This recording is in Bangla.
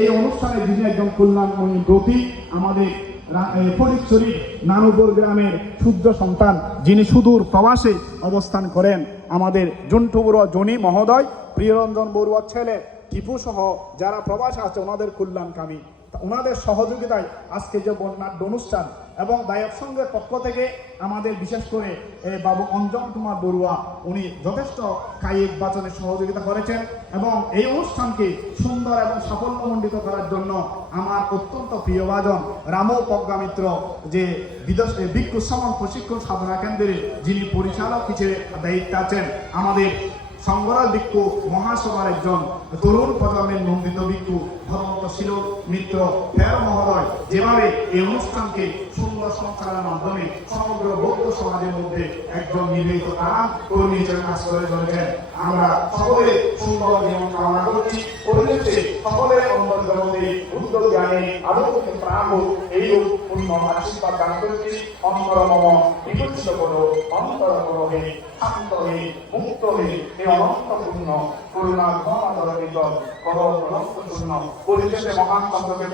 এই অনুষ্ঠানে যিনি একজন কল্যাণময়ী ব্রতী, আমাদের ফটিকছড়ির নানুপুর গ্রামের ক্ষুদ্র সন্তান, যিনি সুদূর প্রবাসে অবস্থান করেন, আমাদের জন্টু বড়ুয়া জনি মহোদয়, প্রিয়রঞ্জন বড়ুয়ার ছেলে টিপু সহ যারা প্রবাসে আছে ওনাদের কল্যাণকামী, ওনাদের সহযোগিতায় আজকে যে বর্ণাঢ্য অনুষ্ঠান। এবং দায়ক সংঘের পক্ষ থেকে আমাদের বিশেষ করে বাবু অঞ্জন কুমার বড়ুয়া, উনি যথেষ্ট কায়িক বাচনে সহযোগিতা করেছেন এবং এই অনুষ্ঠানকে সুন্দর এবং সাফল্যমণ্ডিত করার জন্য আমার অত্যন্ত প্রিয়ভাজন রামু প্রজ্ঞা মিত্র, যে ভিক্ষু সমাজ প্রশিক্ষণ সাধনা কেন্দ্রের যিনি পরিচালক হিসেবে দায়িত্বে আছেন, আমাদের সংঘরাজ ভিক্ষু মহাসভার একজন তরুণ প্রজন্মের নন্দিত ভিক্ষু ধর্মশীল মিত্র ফের মহোদয়, যেভাবে এই অনুষ্ঠানকে সুন্দর সঞ্চালনের মাধ্যমে সমগ্র বৌদ্ধ সমাজের মধ্যে একজন নিবেদিত প্রাণ কর্মী হিসেবে কাজ করে চলেছেন। আমরা সকলে সুন্দর জীবন কামনা করছি, পরিবেশে সকলের অন্তর্গতে উদ্যোগ জ্ঞানে আলোকে প্রাণ এই পূর্ণ আশীর্বাদ দান করছি। অন্তরমম বিকশিত করো, অন্তরমম হে শান্ত হে মুক্ত হে এই অনন্তপূর্ণ করুণা ঘন করো অনন্ত শূন্য পরিবেশে মহান শব্দকে